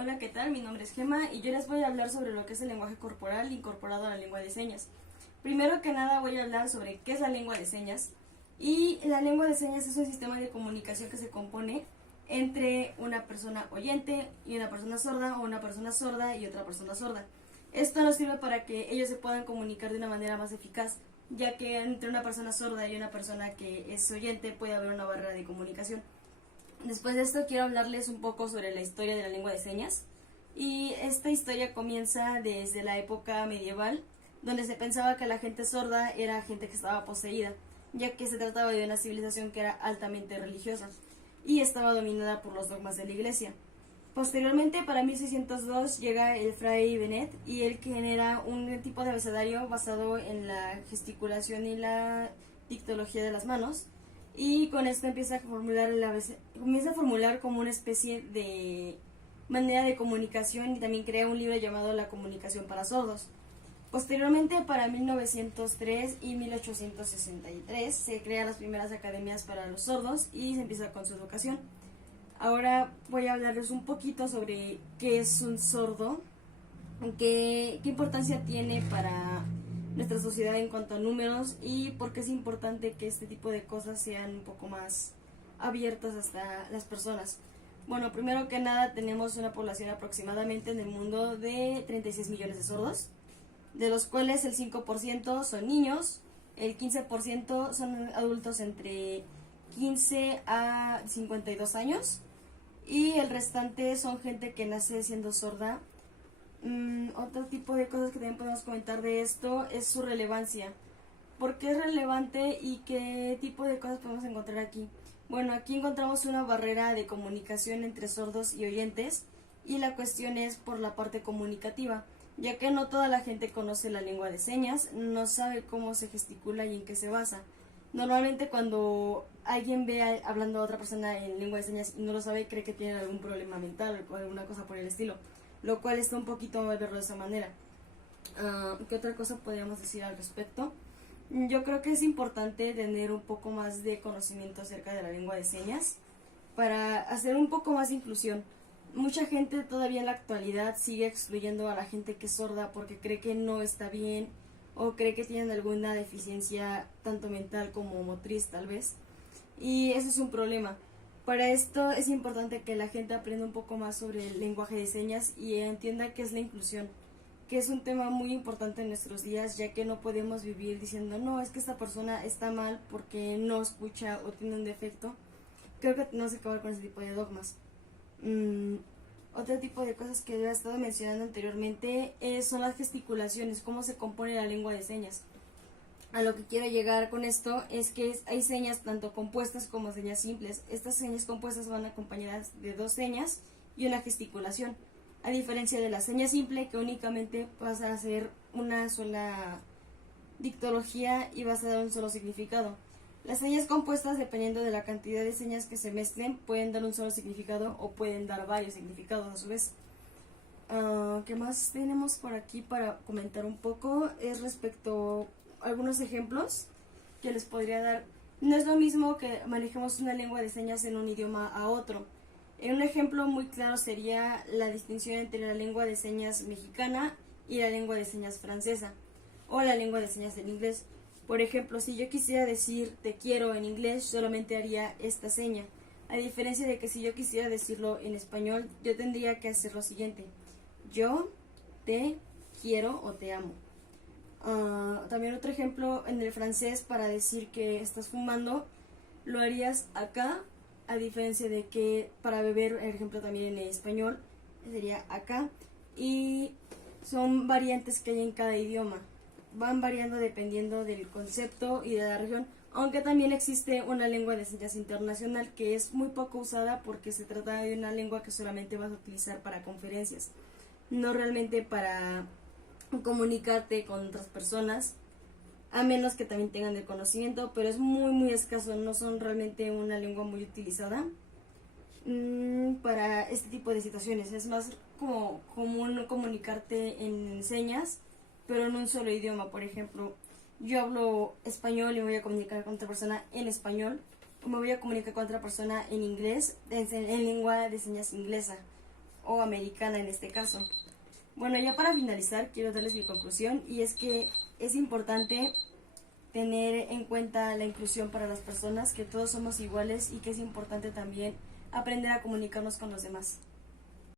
Hola, ¿qué tal? Mi nombre es Gema y yo les voy a hablar sobre lo que es el lenguaje corporal incorporado a la lengua de señas. Primero que nada voy a hablar sobre qué es la lengua de señas. Y la lengua de señas es un sistema de comunicación que se compone entre una persona oyente y una persona sorda, o una persona sorda y otra persona sorda. Esto nos sirve para que ellos se puedan comunicar de una manera más eficaz, ya que entre una persona sorda y una persona que es oyente puede haber una barrera de comunicación. Después de esto quiero hablarles un poco sobre la historia de la lengua de señas. Y esta historia comienza desde la época medieval, donde se pensaba que la gente sorda era gente que estaba poseída, ya que se trataba de una civilización que era altamente religiosa y estaba dominada por los dogmas de la iglesia. Posteriormente, para 1602, llega el fray Benet y él genera un tipo de abecedario basado en la gesticulación y la dictología de las manos, y con esto empieza a formular como una especie de manera de comunicación, y también crea un libro llamado La comunicación para sordos. Posteriormente, para 1903 y 1863, se crean las primeras academias para los sordos y se empieza con su educación. Ahora voy a hablarles un poquito sobre qué es un sordo, qué importancia tiene para nuestra sociedad en cuanto a números, y por qué es importante que este tipo de cosas sean un poco más abiertas hasta las personas. Bueno, primero que nada tenemos una población aproximadamente en el mundo de 36 millones de sordos, de los cuales el 5% son niños, el 15% son adultos entre 15 a 52 años, y el restante son gente que nace siendo sorda. Otro tipo de cosas que también podemos comentar de esto es su relevancia. ¿Por qué es relevante y qué tipo de cosas podemos encontrar aquí? Bueno, aquí encontramos una barrera de comunicación entre sordos y oyentes, y la cuestión es por la parte comunicativa, ya que no toda la gente conoce la lengua de señas, no sabe cómo se gesticula y en qué se basa. Normalmente cuando alguien ve hablando a otra persona en lengua de señas y no lo sabe, cree que tiene algún problema mental o alguna cosa por el estilo, lo cual está un poquito mal verlo de esa manera. ¿Qué otra cosa podríamos decir al respecto? Yo creo que es importante tener un poco más de conocimiento acerca de la lengua de señas para hacer un poco más de inclusión. Mucha gente todavía en la actualidad sigue excluyendo a la gente que es sorda porque cree que no está bien, o cree que tienen alguna deficiencia tanto mental como motriz tal vez, y ese es un problema. Para esto es importante que la gente aprenda un poco más sobre el lenguaje de señas y entienda qué es la inclusión, que es un tema muy importante en nuestros días, ya que no podemos vivir diciendo no, es que esta persona está mal porque no escucha o tiene un defecto. Creo que tenemos que acabar con ese tipo de dogmas. Otro tipo de cosas que he estado mencionando anteriormente son las gesticulaciones, cómo se compone la lengua de señas. A lo que quiero llegar con esto es que hay señas tanto compuestas como señas simples. Estas señas compuestas van acompañadas de dos señas y una gesticulación, a diferencia de la seña simple, que únicamente vas a hacer una sola dictología y vas a dar un solo significado. Las señas compuestas, dependiendo de la cantidad de señas que se mezclen, pueden dar un solo significado o pueden dar varios significados a su vez. ¿Qué más tenemos por aquí para comentar un poco? Es respecto a algunos ejemplos que les podría dar. No es lo mismo que manejemos una lengua de señas en un idioma a otro. Un ejemplo muy claro sería la distinción entre la lengua de señas mexicana y la lengua de señas francesa, o la lengua de señas del inglés. Por ejemplo, si yo quisiera decir te quiero en inglés, solamente haría esta seña, a diferencia de que si yo quisiera decirlo en español, yo tendría que hacer lo siguiente: yo te quiero o te amo. También otro ejemplo en el francés, para decir que estás fumando, lo harías acá, a diferencia de que para beber, por ejemplo, también en español sería acá. Y son variantes que hay en cada idioma, van variando dependiendo del concepto y de la región, aunque también existe una lengua de señas internacional que es muy poco usada porque se trata de una lengua que solamente vas a utilizar para conferencias, no realmente para comunicarte con otras personas, a menos que también tengan el conocimiento, pero es muy escaso, no son realmente una lengua muy utilizada para este tipo de situaciones. Es más como común comunicarte en señas, pero en un solo idioma. Por ejemplo, yo hablo español y me voy a comunicar con otra persona en español, o me voy a comunicar con otra persona en inglés, en lengua de señas inglesa, o americana en este caso. Bueno, ya para finalizar quiero darles mi conclusión y es que es importante tener en cuenta la inclusión para las personas, que todos somos iguales y que es importante también aprender a comunicarnos con los demás.